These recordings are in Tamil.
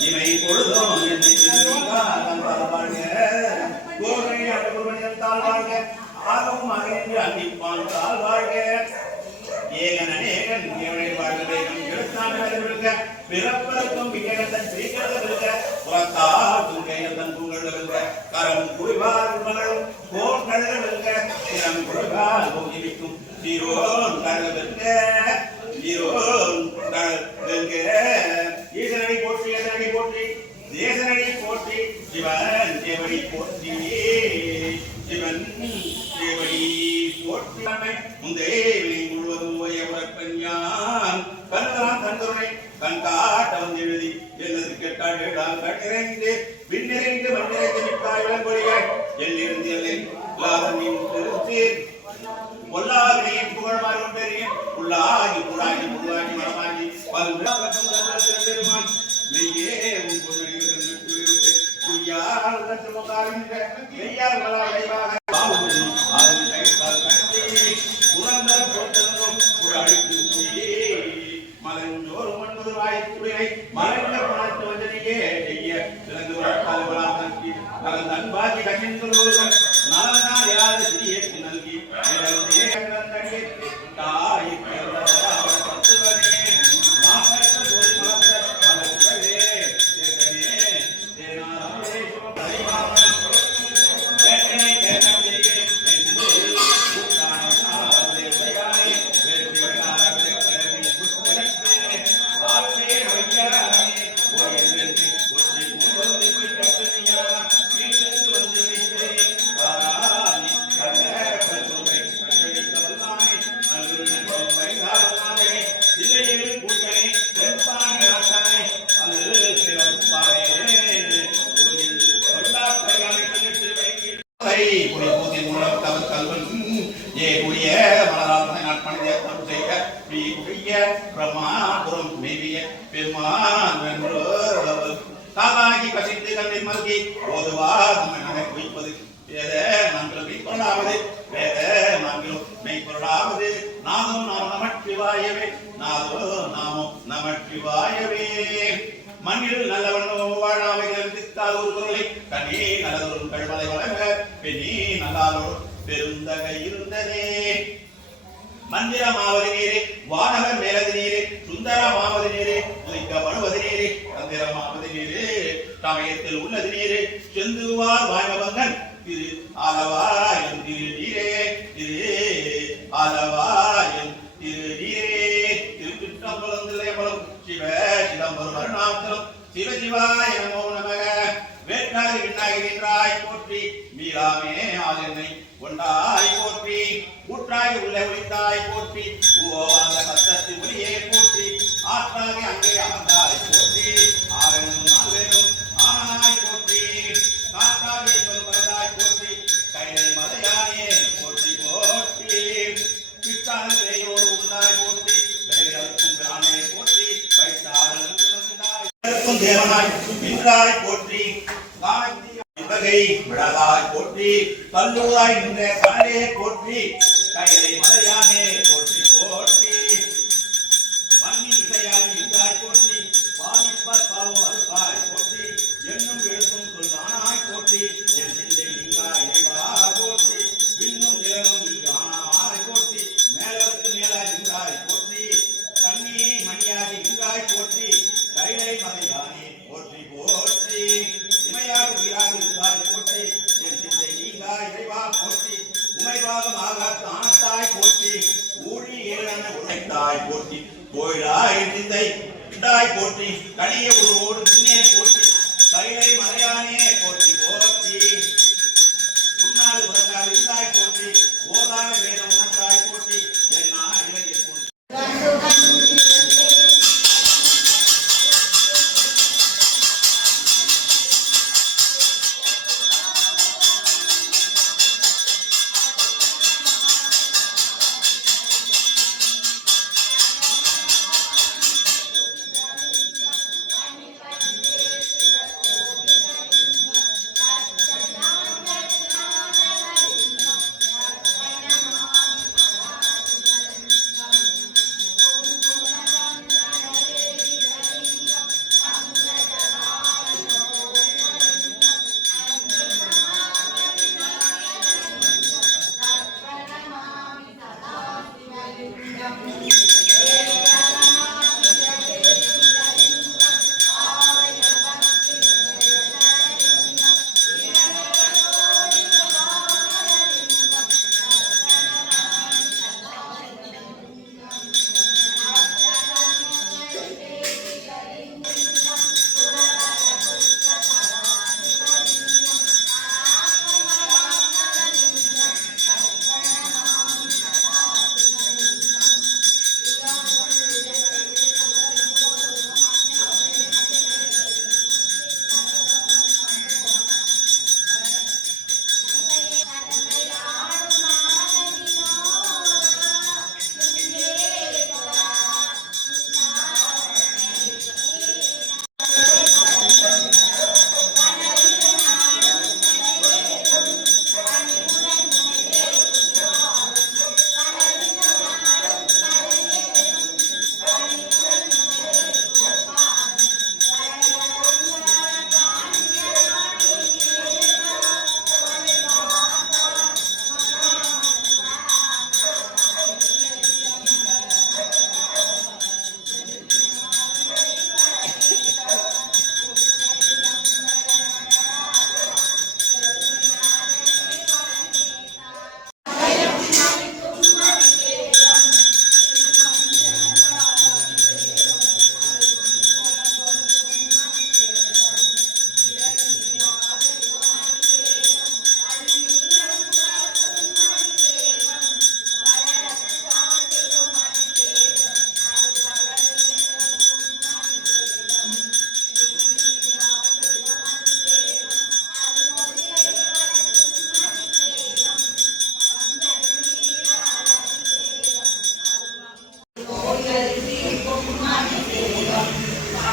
இமை பொழுதும் வாழ்க ஆகவும் அகன்று அன்னிப்பான் தாழ் வாழ்க ஏகன் அநேகன் இவனை வாழ்க வேகம் எழுத்தாங்க பிறப்பதற்கும் விஜயத்தன் பிரிக்கிறத புறத்தாக்கும் கையத்தன் பூங்கள் கரம் குடிவார் மகளும் கோன் கழக திறம் குடிவார் போகிவிக்கும் தீரோன் கழக ஈரோன் ஈசனடி போற்றி எதனடி போற்றி தேசனடி போற்றி சிவன் தேவடி போற்றி சிவன் தேவடி போற்றி முந்தைய முழுவதும் உரையவரப்பஞ்சான் கண்தான் கண்கருணை கண் காட்ட வந்து எழுதி எனது கேட்டால் ஏழாம் கண்ணிறைந்து விண்ணிறைந்து மண்ணிறைந்து மிட்டாய் விளங்கொழிகள் எல்லிருந்து எல்லை லாதனின் திருத்தீர் பொல்லாவினையும் புகழ்மாறு ஒன்றறியும் உள்ளாகி புடாகி புல்லாகி மரமாகி பெருமான் மெய்யே உன் மலஞ்சோறு மண்பது வாய்ப்புடையை மலர்ந்த பணத்து வஞ்சனையே செய்ய சிறந்து வரக்காலி நலந்தன்பாகி கண்ணின் ஒருவன் நலனால் யாரு சிறியேற்றி நல்கி தாய் பிரமாபுரம் மேவிய பெருமான் வென்று தானாகி கசிந்து கண்ணை மல்கி ஓதுவார் நம்மை குறிப்பது வேத நாங்கள் மெய்ப்பொருளாவது வேத நாங்கள் மெய்ப்பொருளாவது நாமும் நாம் நமச்சிவாயவே நாமும் நமச்சிவாயவே மண்ணில் நல்லவனோ வாழாமைகள் தித்தால் ஒரு பொருளை கண்ணே நல்லதொரு கழுமலை வழங்க பெண்ணே நல்லாலோடு பெருந்தகை இருந்ததே மந்திரமாவது நீரே வானவர் மேலது நீரே சுந்தரமாவது நீரே உதிக்கப்படுவது நீரே தந்திரமாவது நீரே சமயத்தில் உள்ளது நீரே செந்துவார் வாய்மபங்கன் திரு ஆலவாயம் திரு நீரே திரு ஆலவாயம் திரு நீரே திருச்சிற்றம்பலம் தில்லையம்பலம் சிவ சிதம்பரம் அருணாச்சலம் சிவ சிவாய நமோ நமக வேட்டாகி விண்ணாகி நின்றாய் போற்றி மீளாமே ஆதென்னை கொண்டாய் போற்றி ஊற்றாகி உள்ள ஒளித்தாய் போற்றி ஊவாத சத்தத்து ஒளியே போற்றி ஆற்றாகி அங்கே அமர்ந்தாய் போற்றி ஆவெனும் நால்வேனும் ஆனாய் போற்றி காற்றாகி என்பது பறந்தாய் போற்றி கைலை மலையானே போற்றி போற்றி பிட்டான் பேயோடு உண்டாய் போற்றி விரைவிற்கும் பிரானே போற்றி வைத்தாரன் தேவனாய் நின்றாய் போற்றி விடலாய் போற்றி கல்லூராய் நின்ற கனலே போற்றி கைலை மலையானே போற்றி போற்றி மண்ணி இசையாகி இன்றாய் போற்றி பாதிப்பார் பாவம் அறுப்பாய் போற்றி என்னும் எழுத்தும் சொல்லானாய் போற்றி என் சிந்தை நீங்காய் இறைவா போற்றி விண்ணும் நிலனும் நீ ஆனாய் போற்றி மேலவருக்கு மேலாய் நின்றாய் போற்றி கண்ணி மணியாகி நின்றாய் போற்றி கைலை மலையானே போற்றி போற்றி இமையாக உயிராக இருந்தாய் போற்றி என் சிந்தை நீங்காய் இறைவா போற்றி உமைபாகம் ஆகா தானத்தாய் போற்றி ஊழி ஏழன உழைத்தாய் போற்றி கோயிலாய் சிந்தை இட்டாய் போற்றி கலிய உருவோடு முன்னே போற்றி கைலை மலையானே போற்றி போற்றி முன்னாள் உறங்கால் இருந்தாய் போற்றி ஓதான வேதம் உணர்ந்தாய் போற்றி என்ன இளைய போற்றி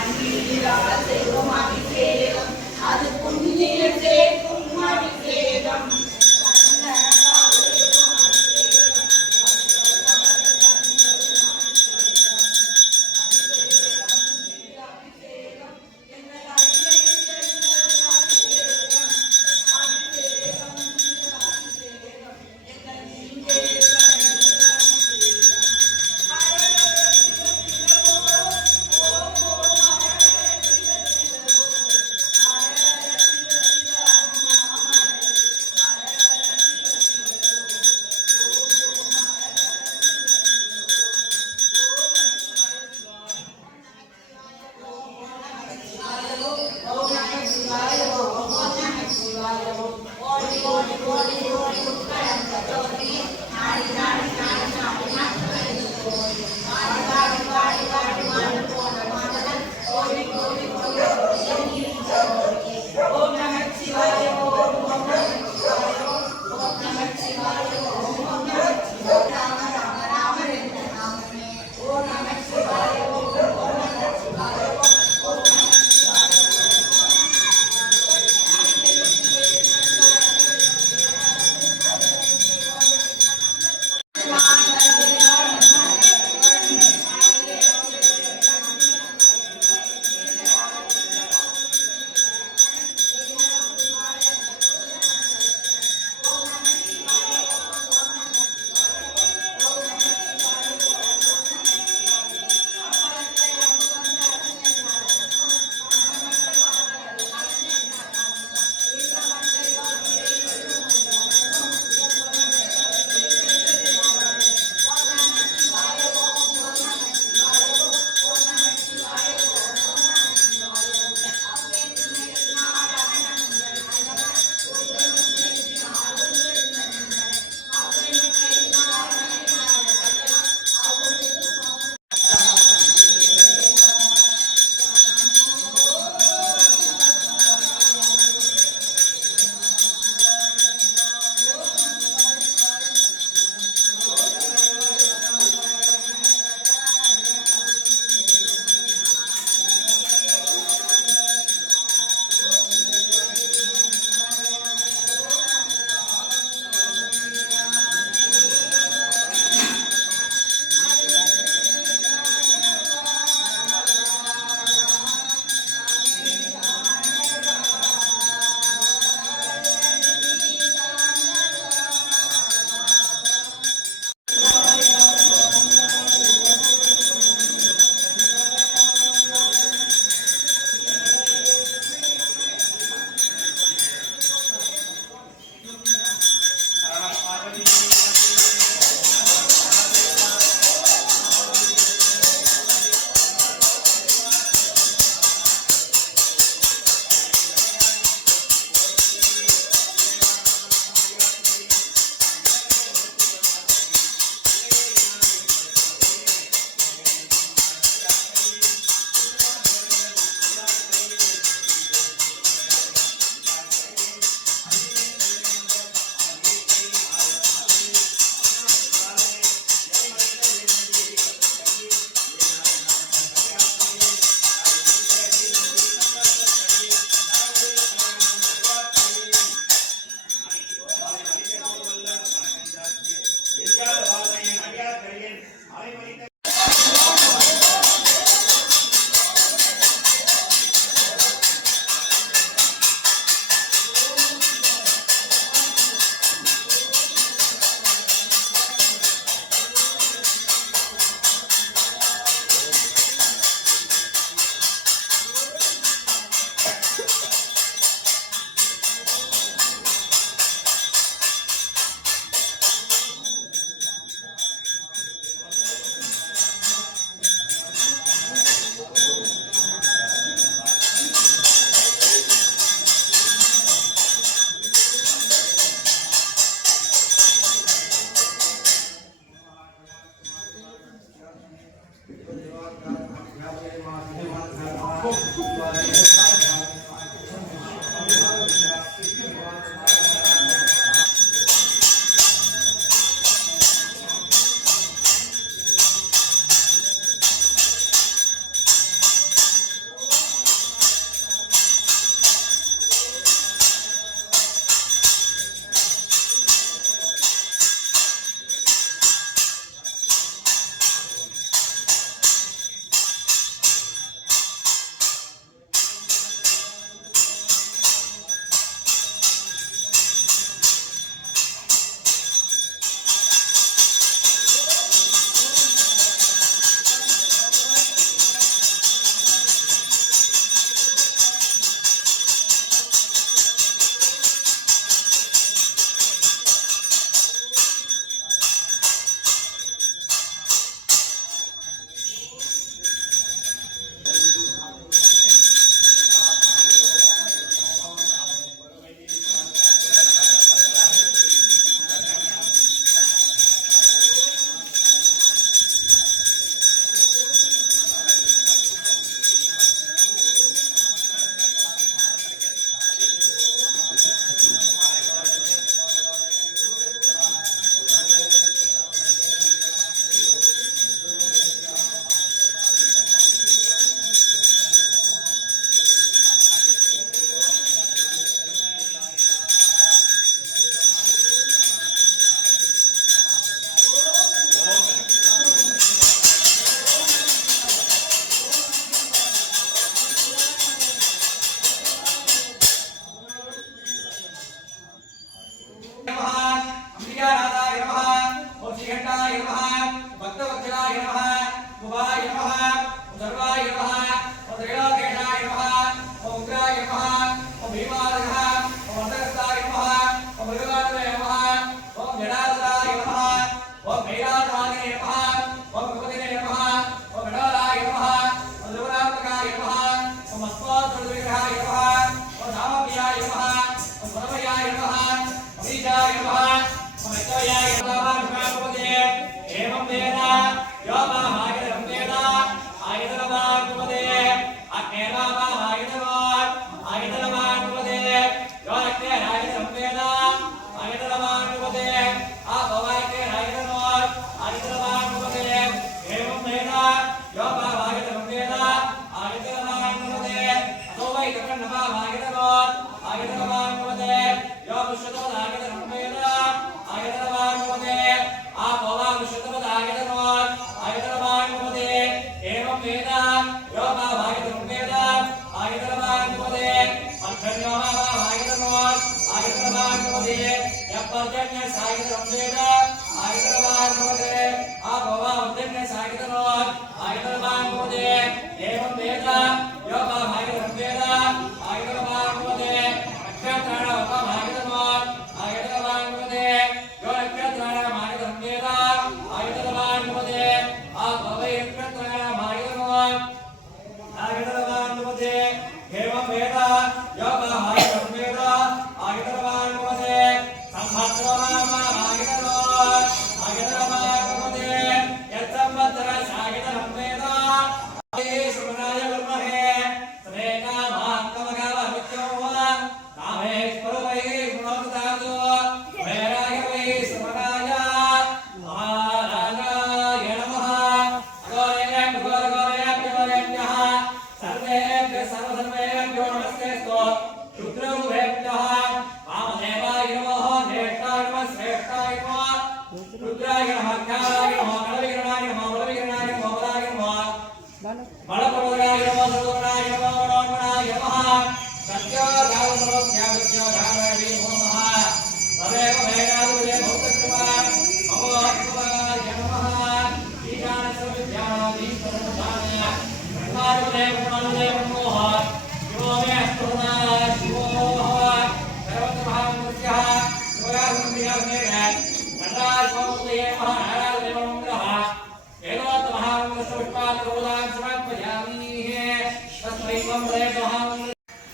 அந்நியரால் செய்வோம் அபிஷேகம் அது புண்ணியம் சேர்க்கும் அபிஷேகம்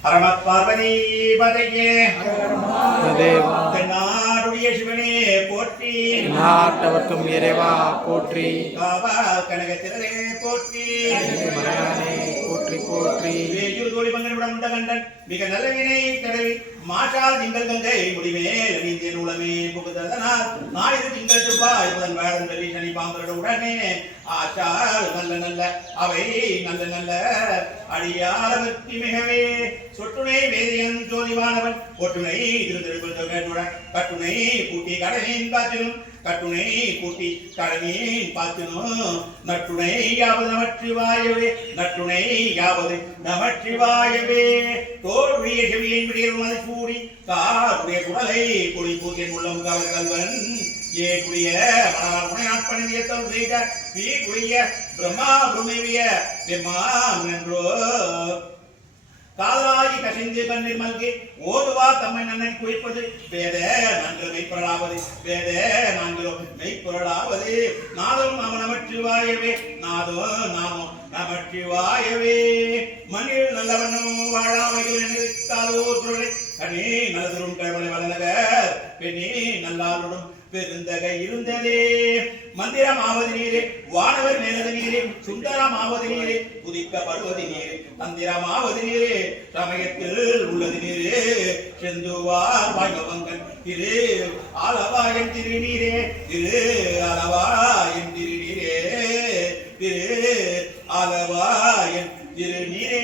ஹரமத் பார்வதி பதையே தேவா தென்னாடுடைய சிவனே போற்றி நாட்டவர்க்கும் இறைவா போற்றி காவா கனகத்திரரே போற்றி மலையானே போற்றி போற்றி வேயூர் தோழி பங்கனுடன் கண்டன் மிக நல்லவினை தடவி மாற்றால் திங்கள் கங்கை முடிமேல் அணிந்திய நூலமே புகுததனால் நாயுது திங்கள் செவ்வாய் புதன் வேடன் வெள்ளி சனி பாம்பரோட உடனே ஆச்சால் நல்ல நல்ல அவை நல்ல நல்ல அடியாளவர்க்கு மிகவே சொட்டுணை வேதியன் ஜோதிவானவன் ஒட்டுணை திருத்தெழுப்புடன் கட்டுணை பூட்டி கடலின் காற்றிலும் கட்டுணை பூட்டி கடலின் பாத்தினும் நட்டுணை யாவது நமச்சிவாயவே நட்டுணை யாவது நமச்சிவாயவே தோல்விய செவியின் விடியல் மதி கூடி காருடைய குடலை கொடி பூக்கின் உள்ளம் கவர் கல்வன் ஏகுடைய மணவாள் முனை நாட்பணியத்தல் செய்த வீகுடைய பிரம்மா பிரம்மேவிய பிரம்மா என்றோ காதலாகி கசிந்து கண்ணீர் மல்கி ஓதுவா தம்மை நன்னை குறிப்பது வேத நான்கு மெய்ப்பொருளாவது வேத நான்கு மெய்ப்பொருளாவது நாதம் நாம நமச்சிவாயவே நாதம் நாமம் நமச்சிவாயவே மண்ணில் நல்லவனும் வாழாமையில் நினைத்தாலோ பொருளை கண்ணே நல்லதரும் கழவனை வளநகர் பெண்ணே நல்லாளுடன் பெருந்தகை இருந்ததே மந்திரமாவது நீரே வானவர் மேலது நீரே சுந்தரமாவது நீரே புதிக்கப்படுவது நீரே தந்திரமாவது நீரே சமயத்தில் உள்ளது நீரே செந்துவார் வாய்மவங்கன் திரு ஆலவாயன் திருநீரே திரு ஆலவாயன் திருநீரே திரு ஆலவாயன் திருநீரே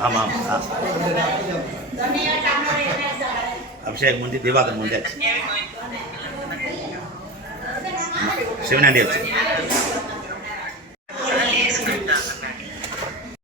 ஆமாம் அபிஷேகம் முடிஞ்சு தீபாவளி முடிஞ்சாச்சு சிவனாண்டி வச்சு